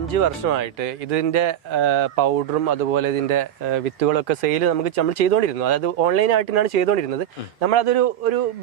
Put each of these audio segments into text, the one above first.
5 വർഷമായിട്ട് ഇതിൻ്റെ പൗഡറും അതുപോലെ ഇതിൻ്റെ വിത്തുകളൊക്കെ സെയിൽ നമ്മൾ ചെയ്തുകൊണ്ടിരുന്നു. അതായത് ഓൺലൈനായിട്ടാണ് ചെയ്തുകൊണ്ടിരുന്നത്. നമ്മളതൊരു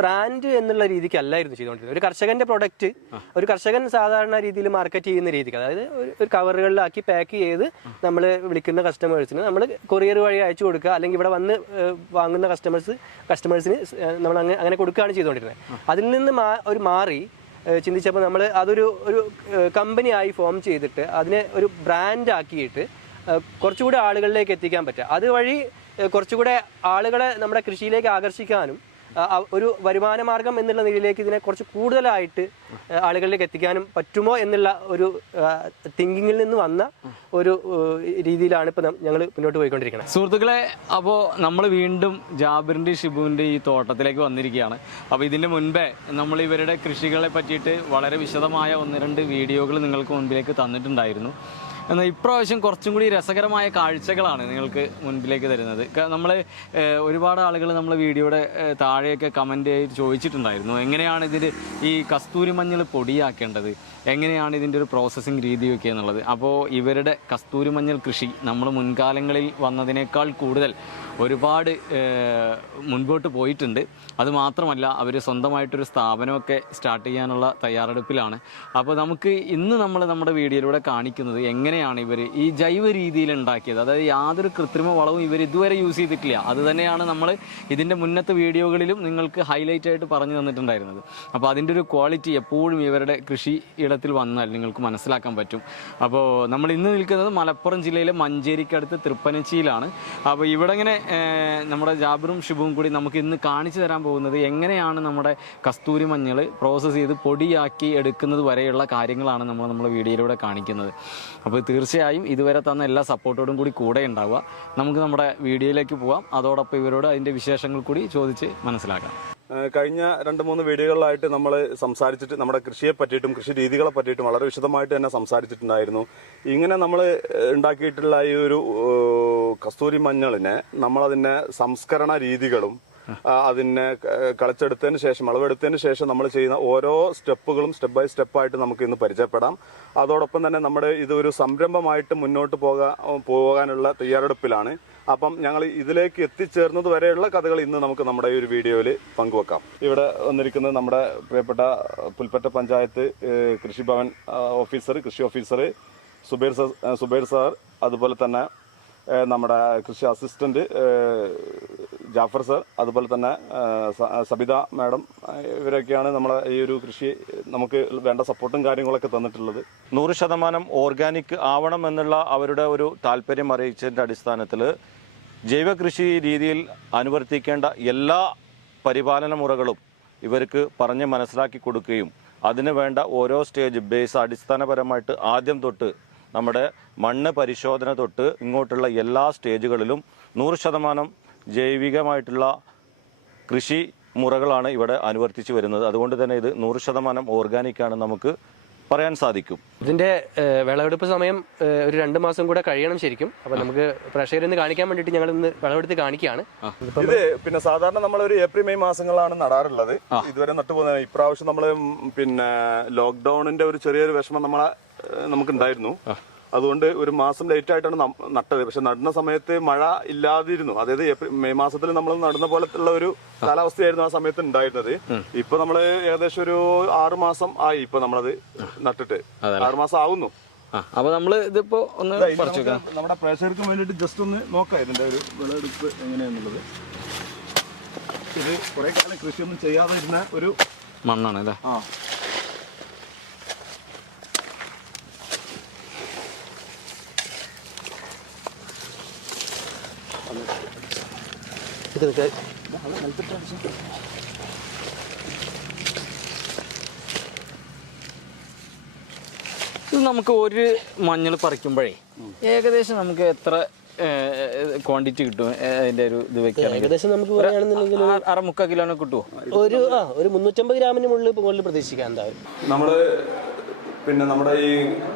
ബ്രാൻഡ് എന്നുള്ള രീതിക്കല്ലായിരുന്നു ചെയ്തുകൊണ്ടിരുന്നത്. ഒരു കർഷകൻ്റെ പ്രൊഡക്റ്റ് ഒരു കർഷകൻ സാധാരണ രീതിയിൽ മാർക്കറ്റ് ചെയ്യുന്ന രീതിക്ക്, അതായത് ഒരു കവറുകളിലാക്കി പാക്ക് ചെയ്ത് നമ്മൾ വിളിക്കുന്ന കസ്റ്റമേഴ്സിന് നമ്മൾ കൊറിയർ വഴി അയച്ചു കൊടുക്കുക, അല്ലെങ്കിൽ ഇവിടെ വന്ന് വാങ്ങുന്ന കസ്റ്റമേഴ്സിന് നമ്മൾ അങ്ങനെ കൊടുക്കുകയാണ് ചെയ്തുകൊണ്ടിരുന്നത്. അതിൽ നിന്ന് മാറി ചിന്തിച്ചപ്പോൾ നമ്മൾ അതൊരു കമ്പനിയായി ഫോം ചെയ്തിട്ട് അതിനെ ഒരു ബ്രാൻഡ് ആക്കിയിട്ട് കുറച്ചുകൂടെ ആളുകളിലേക്ക് എത്തിക്കാൻ പറ്റുക. അതുവഴി കുറച്ചുകൂടെ ആളുകളെ നമ്മുടെ കൃഷിയിലേക്ക് ആകർഷിക്കാനും ഒരു വരുമാന മാർഗം എന്നുള്ള നിലയിലേക്ക് ഇതിനെ കുറച്ച് കൂടുതലായിട്ട് ആളുകളിലേക്ക് എത്തിക്കാനും പറ്റുമോ എന്നുള്ള ഒരു തിങ്കിങ്ങിൽ നിന്ന് വന്ന ഒരു രീതിയിലാണ് ഇപ്പോൾ ഞങ്ങൾ മുന്നോട്ട് പോയിക്കൊണ്ടിരിക്കുന്നത്. സുഹൃത്തുക്കളെ, അപ്പോൾ നമ്മൾ വീണ്ടും ജാബിറിൻ്റെ ഷിബുവിൻ്റെ ഈ തോട്ടത്തിലേക്ക് വന്നിരിക്കുകയാണ്. അപ്പോൾ ഇതിൻ്റെ മുൻപേ നമ്മൾ ഇവരുടെ കൃഷികളെ പറ്റിയിട്ട് വളരെ വിശദമായ 1-2 വീഡിയോകൾ നിങ്ങൾക്ക് മുൻപിലേക്ക് തന്നിട്ടുണ്ടായിരുന്നു. എന്നാൽ ഇപ്രാവശ്യം കുറച്ചും കൂടി രസകരമായ കാഴ്ചകളാണ് നിങ്ങൾക്ക് മുൻപിലേക്ക് തരുന്നത്. നമ്മൾ ഒരുപാട് ആളുകൾ നമ്മൾ വീഡിയോയുടെ താഴെയൊക്കെ കമൻ്റ് ആയിട്ട് ചോദിച്ചിട്ടുണ്ടായിരുന്നു, എങ്ങനെയാണ് ഇതിൽ ഈ കസ്തൂരി മഞ്ഞൾ പൊടിയാക്കേണ്ടത്, എങ്ങനെയാണ് ഇതിൻ്റെ ഒരു പ്രോസസ്സിങ് രീതിയൊക്കെ എന്നുള്ളത്. അപ്പോൾ ഇവരുടെ കസ്തൂരി മഞ്ഞൾ കൃഷി നമ്മൾ മുൻകാലങ്ങളിൽ വന്നതിനേക്കാൾ കൂടുതൽ ഒരുപാട് മുൻപോട്ട് പോയിട്ടുണ്ട്. അതുമാത്രമല്ല, അവർ സ്വന്തമായിട്ടൊരു സ്ഥാപനമൊക്കെ സ്റ്റാർട്ട് ചെയ്യാനുള്ള തയ്യാറെടുപ്പിലാണ്. അപ്പോൾ നമുക്ക് ഇന്ന് നമ്മുടെ വീഡിയോയിലൂടെ കാണിക്കുന്നത് എങ്ങനെയാണ് ഇവർ ഈ ജൈവ രീതിയിൽ ഉണ്ടാക്കിയത്. അതായത് യാതൊരു കൃത്രിമ വളവും ഇവർ ഇതുവരെ യൂസ് ചെയ്തിട്ടില്ല. അത് തന്നെയാണ് നമ്മൾ ഇതിൻ്റെ മുന്നത്തെ വീഡിയോകളിലും നിങ്ങൾക്ക് ഹൈലൈറ്റ് ആയിട്ട് പറഞ്ഞു തന്നിട്ടുണ്ടായിരുന്നത്. അപ്പോൾ അതിൻ്റെ ഒരു ക്വാളിറ്റി എപ്പോഴും ഇവരുടെ കൃഷി ഇടത്തിൽ വന്നാൽ നിങ്ങൾക്ക് മനസ്സിലാക്കാൻ പറ്റും. അപ്പോൾ നമ്മൾ ഇന്ന് നിൽക്കുന്നത് മലപ്പുറം ജില്ലയിലെ മഞ്ചേരിക്കടുത്ത് തൃപ്പനച്ചിയിലാണ്. അപ്പോൾ ഇവിടെ ഇങ്ങനെ നമ്മുടെ ജാബിറും ഷിബുവും കൂടി നമുക്ക് ഇന്ന് കാണിച്ചു തരാൻ പോകുന്നത് എങ്ങനെയാണ് നമ്മുടെ കസ്തൂരി മഞ്ഞൾ പ്രോസസ്സ് ചെയ്ത് പൊടിയാക്കി എടുക്കുന്നത് വരെയുള്ള കാര്യങ്ങളാണ് നമ്മുടെ വീഡിയോയിലൂടെ കാണിക്കുന്നത്. അപ്പോൾ തീർച്ചയായും ഇതുവരെ തന്ന എല്ലാ സപ്പോർട്ടോടും കൂടി കൂടെ ഉണ്ടാവുക. നമുക്ക് നമ്മുടെ വീഡിയോയിലേക്ക് പോകാം. അതോടൊപ്പം ഇവരോട് അതിൻ്റെ വിശേഷങ്ങൾ കൂടി ചോദിച്ച് മനസ്സിലാക്കാം. കഴിഞ്ഞ 2-3 വീഡിയോകളിലായിട്ട് നമ്മൾ സംസാരിച്ചിട്ട് നമ്മുടെ കൃഷിയെ പറ്റിയിട്ടും കൃഷി രീതികളെ പറ്റിയിട്ടും വളരെ വിശദമായിട്ട് തന്നെ സംസാരിച്ചിട്ടുണ്ടായിരുന്നു. ഇങ്ങനെ നമ്മൾ ഉണ്ടാക്കിയിട്ടുള്ള ഈ ഒരു കസ്തൂരി മഞ്ഞളിനെ നമ്മളതിൻ്റെ സംസ്കരണ രീതികളും അതിനെ കളച്ചെടുത്തതിന് ശേഷം അളവെടുത്തതിന് ശേഷം നമ്മൾ ചെയ്യുന്ന ഓരോ സ്റ്റെപ്പുകളും സ്റ്റെപ്പ് ബൈ സ്റ്റെപ്പായിട്ട് നമുക്ക് ഇന്ന് പരിചയപ്പെടാം. അതോടൊപ്പം തന്നെ നമ്മുടെ ഇതൊരു സംരംഭമായിട്ട് മുന്നോട്ട് പോകാനുള്ള തയ്യാറെടുപ്പിലാണ്. അപ്പം ഞങ്ങൾ ഇതിലേക്ക് എത്തിച്ചേർന്നത് വരെയുള്ള കഥകൾ ഇന്ന് നമുക്ക് നമ്മുടെ ഈ ഒരു വീഡിയോയിൽ പങ്കുവെക്കാം. ഇവിടെ വന്നിരിക്കുന്നത് നമ്മുടെ പ്രിയപ്പെട്ട പുൽപ്പറ്റ പഞ്ചായത്ത് കൃഷിഭവൻ കൃഷി ഓഫീസർ സുബൈർ സാർ, അതുപോലെ തന്നെ നമ്മുടെ കൃഷി അസിസ്റ്റന്റ് ജാഫർ സാർ, അതുപോലെ തന്നെ സബിത മാഡം, ഇവരൊക്കെയാണ് നമ്മളെ ഈ ഒരു കൃഷി നമുക്ക് വേണ്ട സപ്പോർട്ടും കാര്യങ്ങളൊക്കെ തന്നിട്ടുള്ളത്. 100% ഓർഗാനിക് ആവണം എന്നുള്ള അവരുടെ ഒരു താല്പര്യം അറിയിച്ചതിൻ്റെ അടിസ്ഥാനത്തിൽ ജൈവ കൃഷി രീതിയിൽ അനുവർത്തിക്കേണ്ട എല്ലാ പരിപാലന മുറകളും ഇവർക്ക് പറഞ്ഞ് മനസ്സിലാക്കി കൊടുക്കുകയും അതിന് വേണ്ട ഓരോ സ്റ്റേജ് ബേസ് അടിസ്ഥാനപരമായിട്ട് ആദ്യം തൊട്ട് നമ്മുടെ മണ്ണ് പരിശോധന തൊട്ട് ഇങ്ങോട്ടുള്ള എല്ലാ സ്റ്റേജുകളിലും 100% ജൈവികമായിട്ടുള്ള കൃഷി മുറകളാണ് ഇവിടെ അനുവർത്തിച്ച് വരുന്നത്. അതുകൊണ്ട് തന്നെ ഇത് 100% ഓർഗാനിക്കാണ് നമുക്ക് പറയാൻ സാധിക്കും. ഇതിന്റെ വിളവെടുപ്പ് സമയം ഒരു 2 മാസം കൂടെ കഴിയണം ശരിക്കും. അപ്പൊ നമുക്ക് പ്രേക്ഷകരിന്ന് കാണിക്കാൻ വേണ്ടിയിട്ട് ഞങ്ങൾ ഇന്ന് വിളവെടുത്ത് കാണിക്കുകയാണ്. ഇത് പിന്നെ സാധാരണ നമ്മൾ ഒരു ഏപ്രിൽ മെയ് മാസങ്ങളാണ് നടാറുള്ളത്. ഇതുവരെ നട്ടുപോകുന്നത്. ഇപ്രാവശ്യം നമ്മൾ പിന്നെ ലോക്ക്ഡൌണിന്റെ ഒരു ചെറിയൊരു വിഷമം നമുക്കുണ്ടായിരുന്നു. അതുകൊണ്ട് ഒരു മാസം ലേറ്റ് ആയിട്ടാണ് നട്ടത്. പക്ഷെ നടുന്ന സമയത്ത് മഴ ഇല്ലാതിരുന്നു. അതായത് മെയ് മാസത്തിൽ നമ്മൾ നടുന്ന പോലത്തുള്ള ഒരു കാലാവസ്ഥയായിരുന്നു ആ സമയത്ത് ഉണ്ടായിരുന്നത്. ഇപ്പൊ നമ്മള് ഏകദേശം ഒരു 6 മാസം ആയി ഇപ്പൊ നമ്മളത് നട്ടിട്ട്. 6 മാസം ആവുന്നു. അപ്പൊ നമ്മള് ഇതിപ്പോ ഒന്ന് നമ്മുടെ പ്രേക്ഷകർക്ക് വേണ്ടിട്ട് ജസ്റ്റ് ഒന്ന് നോക്കാം ഇതിന്റെ ഒരു വിളവെടുപ്പ് എങ്ങനെയാന്നുള്ളത്. ഇത് കുറെ കാലം കൃഷിയൊന്നും ചെയ്യാതെ ഇരുന്ന ഒരു മണ്ണാണ് അല്ലേ? ഇത് നമുക്ക് ഒരു മഞ്ഞൾ പറിക്കുമ്പോഴേ ഏകദേശം നമുക്ക് എത്ര ക്വാണ്ടിറ്റി കിട്ടും? അതിന്റെ ഒരു ഇത് വെക്കുകയാണെങ്കിൽ ഏകദേശം നമുക്ക് പറയുകയാണെന്നുണ്ടെങ്കിൽ 1/4 കിലോനെ കിട്ടുമോ? ഒരു 350 ഗ്രാമിന് മുകളിൽ പ്രതീക്ഷിക്കാം. എന്തായാലും നമ്മള് പിന്നെ നമ്മുടെ ഈ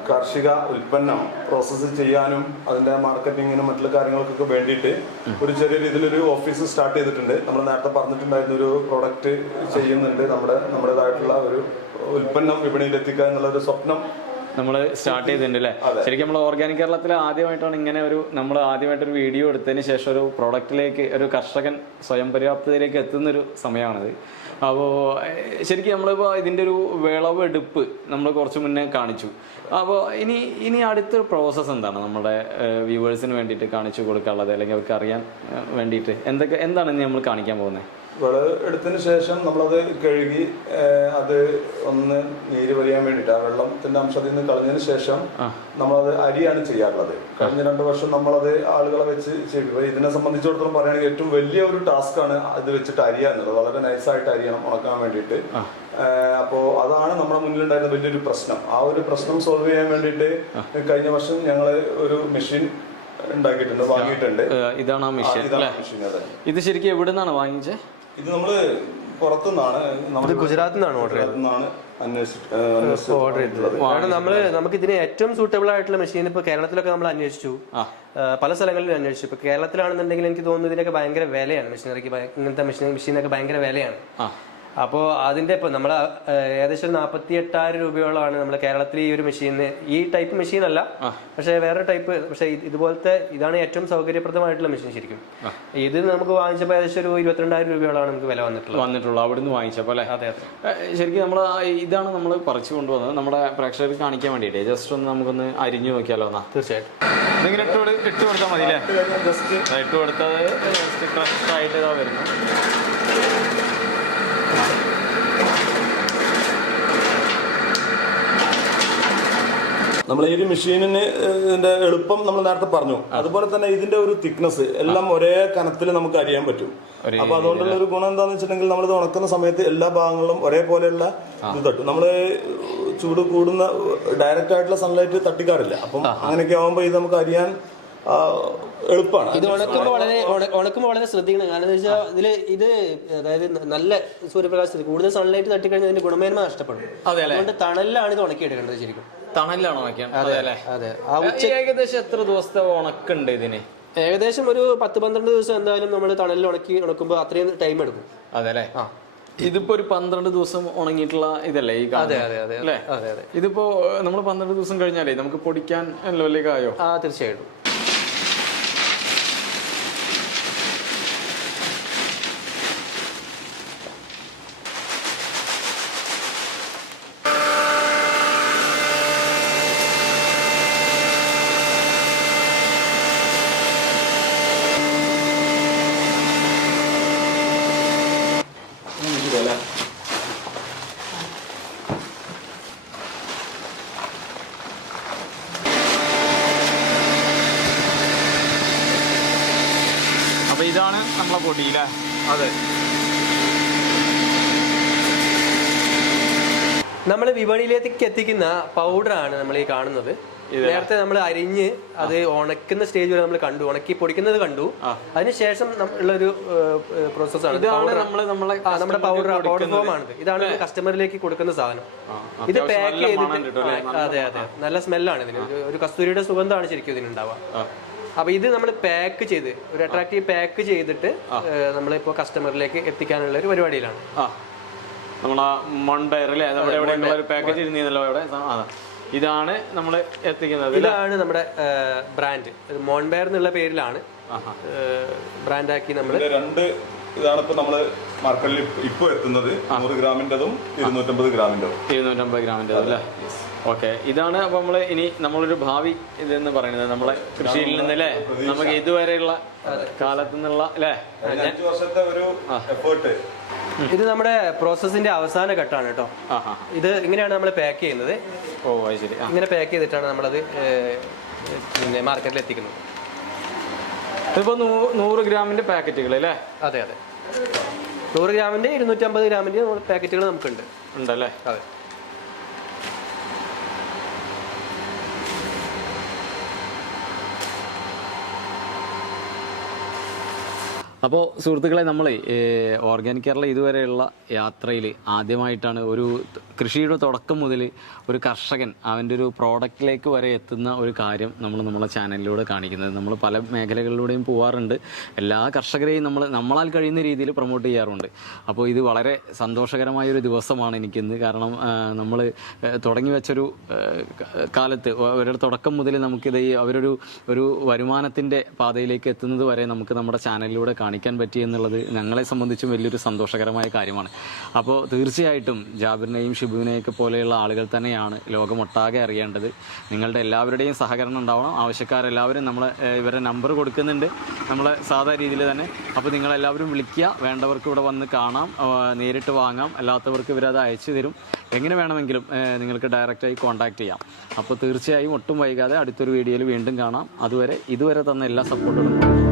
കാർഷിക ഉൽപ്പന്നം പ്രോസസ്സ് ചെയ്യാനും അതിന്റെ മാർക്കറ്റിങ്ങിനും മറ്റുള്ള കാര്യങ്ങൾക്കൊക്കെ വേണ്ടിയിട്ട് ഒരു ചെറിയ രീതിയിലൊരു ഓഫീസ് സ്റ്റാർട്ട് ചെയ്തിട്ടുണ്ട്. നമ്മൾ നേരത്തെ പറഞ്ഞിട്ടുണ്ടായിരുന്ന ഒരു പ്രോഡക്റ്റ് ചെയ്യുന്നുണ്ട്. നമ്മുടേതായിട്ടുള്ള ഒരു ഉൽപ്പന്നം വിപണിയിൽ എത്തിക്കുക എന്നുള്ള ഒരു സ്വപ്നം നമ്മൾ സ്റ്റാർട്ട് ചെയ്തിട്ടുണ്ട് അല്ലേ? ശരിക്കും നമ്മൾ ഓർഗാനിക് കേരളത്തിൽ ആദ്യമായിട്ടാണ് ഇങ്ങനെ നമ്മൾ ആദ്യമായിട്ടൊരു വീഡിയോ എടുത്തതിന് ശേഷം ഒരു പ്രോഡക്റ്റിലേക്ക് ഒരു കർഷകൻ സ്വയം പര്യാപ്തതയിലേക്ക് എത്തുന്നൊരു സമയമാണിത്. അപ്പോൾ ശരിക്കും നമ്മളിപ്പോൾ ഇതിൻ്റെ ഒരു വിളവെടുപ്പ് നമ്മൾ കുറച്ച് മുന്നേ കാണിച്ചു. അപ്പോൾ ഇനി അടുത്ത പ്രോസസ്സ് എന്താണ് നമ്മുടെ വ്യൂവേഴ്സിന് വേണ്ടിയിട്ട് കാണിച്ചു കൊടുക്കാനുള്ളത്, അല്ലെങ്കിൽ അവർക്ക് അറിയാൻ വേണ്ടിയിട്ട് എന്താണ് ഇനി നമ്മൾ കാണിക്കാൻ പോകുന്നത്? വിളവ് എടുത്തതിന് ശേഷം നമ്മളത് കഴുകി അത് ഒന്ന് നീര് വലിയാൻ വേണ്ടിയിട്ട് ആ വെള്ളത്തിന്റെ അംശത്തിൽ നിന്ന് കളഞ്ഞതിന് ശേഷം നമ്മളത് അരിയാണ് ചെയ്യാറുള്ളത്. കഴിഞ്ഞ 2 വർഷം നമ്മളത് ആളുകളെ വെച്ച് ചെയ്തു. ഇതിനെ സംബന്ധിച്ചിടത്തോളം പറയുകയാണെങ്കിൽ ഏറ്റവും വലിയ ഒരു ടാസ്ക്കാണ് ഇത് വെച്ചിട്ട് അരിയാന്നുള്ളത്. വളരെ നൈസായിട്ട് അരിയണം ഉണക്കാൻ വേണ്ടിയിട്ട്. അപ്പോൾ അതാണ് നമ്മുടെ മുന്നിലുണ്ടായിരുന്ന വലിയൊരു പ്രശ്നം. ആ ഒരു പ്രശ്നം സോൾവ് ചെയ്യാൻ വേണ്ടിയിട്ട് കഴിഞ്ഞ വർഷം ഞങ്ങൾ ഒരു മെഷീൻ ഉണ്ടാക്കിയിട്ടുണ്ട്, വാങ്ങിയിട്ടുണ്ട്. ഇതാണ് ആ മെഷീൻ. ഇത് ശരിക്കും എവിടെ നിന്നാണ് വാങ്ങിച്ചത്? ഇത് നമ്മള് പുറത്തുനിന്നാണ്, ഗുജറാത്തിൽ നിന്നാണ് ഓർഡർ ചെയ്തിട്ടുള്ളത്. കാരണം നമുക്ക് ഇതിന് ഏറ്റവും സൂട്ടബിൾ ആയിട്ടുള്ള മെഷീൻ ഇപ്പൊ കേരളത്തിലൊക്കെ നമ്മൾ അന്വേഷിച്ചു, പല സ്ഥലങ്ങളിലും അന്വേഷിച്ചു. ഇപ്പൊ കേരളത്തിലാണെന്നുണ്ടെങ്കിൽ എനിക്ക് തോന്നുന്നു ഇതിനൊക്കെ ഭയങ്കര വിലയാണ്. മെഷീനറിക്ക് ഇങ്ങനത്തെ മെഷീനൊക്കെ ഭയങ്കര വിലയാണ്. അപ്പോൾ അതിന്റെ ഇപ്പൊ നമ്മൾ ഏകദേശം 48,000 രൂപയോളമാണ് നമ്മൾ കേരളത്തിൽ ഈ ഒരു മെഷീന്, ഈ ടൈപ്പ് മെഷീൻ അല്ല, പക്ഷെ വേറെ ടൈപ്പ്, പക്ഷെ ഇതുപോലത്തെ ഇതാണ് ഏറ്റവും സൗകര്യപ്രദമായിട്ടുള്ള മെഷീൻ. ശരിക്കും ഇത് നമുക്ക് വാങ്ങിച്ചപ്പോൾ ഏകദേശം ഒരു 22,000 രൂപയോളാണ് നമുക്ക് വില വന്നിട്ടുള്ളത് അവിടുന്ന് വാങ്ങിച്ചപ്പോൾ അല്ലേ? അതെ അതെ. ശരിക്കും നമ്മൾ ഇതാണ് നമ്മൾ പറിച്ചു കൊണ്ടുവന്നത് നമ്മുടെ പ്രേക്ഷകർക്ക് കാണിക്കാൻ വേണ്ടിയിട്ട്. ജസ്റ്റ് ഒന്ന് നമുക്കൊന്ന് അരിഞ്ഞു നോക്കിയാലോ എന്നാ? തീർച്ചയായിട്ടും. ഇതിങ്ങനെ ഇട്ട് കൊടുത്താൽ മതി അല്ലേ? ജസ്റ്റ് ഇട്ട് കൊടുത്തത് ജസ്റ്റ് ക്രഷ് ആയിട്ട് ഇതാ വരുന്നു. നമ്മൾ ഈ ഒരു മെഷീനിന് ഇതിന്റെ എളുപ്പം നമ്മൾ നേരത്തെ പറഞ്ഞു, അതുപോലെ തന്നെ ഇതിന്റെ ഒരു തിക്നെസ് എല്ലാം ഒരേ കനത്തിൽ നമുക്ക് അറിയാൻ പറ്റും. അപ്പൊ അതുകൊണ്ടുള്ള ഒരു ഗുണം എന്താണെന്ന് വെച്ചിട്ടുണ്ടെങ്കിൽ നമ്മളിത് ഉണക്കുന്ന സമയത്ത് എല്ലാ ഭാഗങ്ങളിലും ഒരേപോലെയുള്ള ഇത് തട്ടും. നമ്മള് ചൂട് കൂടുന്ന ഡയറക്റ്റ് ആയിട്ടുള്ള സൺലൈറ്റ് തട്ടിക്കാറില്ല. അപ്പം അങ്ങനെയൊക്കെ ആകുമ്പോൾ ഇത് നമുക്ക് അറിയാൻ എളുപ്പമാണ്. ഇത് ഉണക്കുമ്പോൾ വളരെ ശ്രദ്ധിക്കണം. കാരണം എന്താ വെച്ചാൽ ഇത് അതായത് നല്ല സൂര്യപ്രകാശത്തിൽ കൂടുതൽ സൺലൈറ്റ് തട്ടിക്കഴിഞ്ഞാൽ ഇതിന്റെ ഗുണമേന്മ നഷ്ടപ്പെടും. അതുകൊണ്ട് തണലിലാണ് ഇത് ഉണക്കിയെടുക്കേണ്ടത്. ശരിക്കും തണലിലാണ് ഉണക്കാൻ. അതെ. ഏകദേശം എത്ര ദിവസത്തെ ഉണക്കുണ്ട് ഇതിന്? ഏകദേശം ഒരു 10-12 ദിവസം എന്തായാലും നമ്മൾ തണലിൽ ഉണക്കുമ്പോൾ അത്രയും ടൈം എടുക്കും. അതെ അല്ലേ? ഇതിപ്പോ ഒരു 12 ദിവസം ഉണങ്ങിയിട്ടുള്ള ഇതല്ലേ ഈ? അതെ അതെ അതെ അതെ അതെ. ഇതിപ്പോ നമ്മൾ 12 ദിവസം കഴിഞ്ഞാലേ നമുക്ക് പൊടിക്കാൻ ലെവലിലേക്ക് ആയോ? തീർച്ചയായിട്ടും. ഇതാണ് നമ്മളെ പൊടിയില്ലേ? അതെ. നമ്മൾ വിപണിയിലേക്ക് എത്തിക്കുന്ന പൗഡറാണ് നമ്മൾ ഈ കാണുന്നത്. നേരത്തെ നമ്മൾ അരിഞ്ഞ് അത് ഉണക്കുന്ന സ്റ്റേജ് വരെ നമ്മൾ കണ്ടു, ഉണക്കി പൊടിക്കുന്നത് കണ്ടു. അതിനുശേഷം ഉള്ളൊരു പ്രോസസ്സാണ് നമ്മുടെ പൗഡർ ഫോമാണിത്. ഇതാണ് കസ്റ്റമറിലേക്ക് കൊടുക്കുന്ന സാധനം. ഇത് പാക്ക് ചെയ്തിട്ട്, അതെ അതെ, നല്ല സ്മെല്ലാണ് ഇതിന്. ഒരു കസ്തൂരിയുടെ സുഗന്ധമാണ് ശരിക്കും ഇതിനുണ്ടാവുക. അപ്പൊ ഇത് നമ്മൾ പാക്ക് ചെയ്ത് ഒരു അട്രാക്റ്റീവ് പാക്ക് ചെയ്തിട്ട് നമ്മളിപ്പോ കസ്റ്റമറിലേക്ക് എത്തിക്കാനുള്ള ഒരു പരിപാടിയിലാണ്. ഇതാണ് നമ്മൾ എത്തിക്കുന്നത്. ഇതാണ് നമ്മുടെ ബ്രാൻഡ്. മോൺബെയർ എന്നുള്ള പേരിലാണ് ബ്രാൻഡാക്കി നമ്മൾ. ഇതാണ് ഇപ്പൊ നമ്മള് മാർക്കറ്റിൽ ഇപ്പൊ എത്തുന്നത്. 100 ഗ്രാമിൻ്റെതും 250 ഗ്രാമിൻ്റെതും അല്ലേ? ഓക്കെ. ഇതാണ് അപ്പൊ നമ്മളൊരു ഭാവി ഇതെന്ന് പറയുന്നത് നമ്മളെ കൃഷിയിൽ നിന്നല്ലേ, നമുക്ക് ഇതുവരെയുള്ള കാലത്തു നിന്നുള്ള അല്ലേ, 5 വർഷത്തെ ഒരു എഫേർട്ട്. ഇത് നമ്മുടെ പ്രോസസ്സിന്റെ അവസാന ഘട്ടമാണ് കേട്ടോ. ഇത് ഇങ്ങനെയാണ് നമ്മൾ പാക്ക് ചെയ്യുന്നത്. ഓ ശരി. ഇങ്ങനെ പാക്ക് ചെയ്തിട്ടാണ് നമ്മളത് പിന്നെ മാർക്കറ്റിൽ എത്തിക്കുന്നത്. ഇതിപ്പോ 100 ഗ്രാമിന്റെ പാക്കറ്റുകൾ അല്ലേ? അതെ അതെ. 100 ഗ്രാമിന്റെ 250 ഗ്രാമിന്റെ പാക്കറ്റുകൾ നമുക്കുണ്ട്. ഉണ്ടല്ലേ? അതെ. അപ്പോൾ സുഹൃത്തുക്കളെ, നമ്മൾ ഓർഗാനിക് കേരള ഇതുവരെയുള്ള യാത്രയിൽ ആദ്യമായിട്ടാണ് ഒരു കൃഷിയുടെ തുടക്കം മുതൽ ഒരു കർഷകൻ അവൻ്റെ ഒരു പ്രോഡക്റ്റിലേക്ക് വരെ എത്തുന്ന ഒരു കാര്യം നമ്മളെ ചാനലിലൂടെ കാണിക്കുന്നത്. നമ്മൾ പല മേഖലകളിലൂടെയും പോകാറുണ്ട്, എല്ലാ കർഷകരെയും നമ്മളാൽ കഴിയുന്ന രീതിയിൽ പ്രൊമോട്ട് ചെയ്യാറുണ്ട്. അപ്പോൾ ഇത് വളരെ സന്തോഷകരമായൊരു ദിവസമാണ് എനിക്കിന്ന്. കാരണം നമ്മൾ തുടങ്ങി വെച്ചൊരു കാലത്ത് അവരുടെ തുടക്കം മുതൽ നമുക്കിത് ഒരു വരുമാനത്തിൻ്റെ പാതയിലേക്ക് എത്തുന്നത് വരെ നമുക്ക് നമ്മുടെ ചാനലിലൂടെ കാണിക്കാൻ പറ്റി എന്നുള്ളത് ഞങ്ങളെ സംബന്ധിച്ചും വലിയൊരു സന്തോഷകരമായ കാര്യമാണ്. അപ്പോൾ തീർച്ചയായിട്ടും ജാബിറിനെയും ഷിബുവിനെയൊക്കെ പോലെയുള്ള ആളുകൾ തന്നെയാണ് ലോകമൊട്ടാകെ അറിയേണ്ടത്. നിങ്ങളുടെ എല്ലാവരുടെയും സഹകരണം ഉണ്ടാവണം. ആവശ്യക്കാരെല്ലാവരും ഇവരുടെ നമ്പർ കൊടുക്കുന്നുണ്ട് നമ്മളെ സാധാ രീതിയിൽ തന്നെ. അപ്പോൾ നിങ്ങളെല്ലാവരും വിളിക്കുക, വേണ്ടവർക്ക് ഇവിടെ വന്ന് കാണാം, നേരിട്ട് വാങ്ങാം, അല്ലാത്തവർക്ക് ഇവരത് അയച്ചു തരും. എങ്ങനെ വേണമെങ്കിലും നിങ്ങൾക്ക് ഡയറക്റ്റായി കോൺടാക്റ്റ് ചെയ്യാം. അപ്പോൾ തീർച്ചയായും ഒട്ടും വൈകാതെ അടുത്തൊരു വീഡിയോയിൽ വീണ്ടും കാണാം. ഇതുവരെ തന്ന എല്ലാ സപ്പോർട്ടും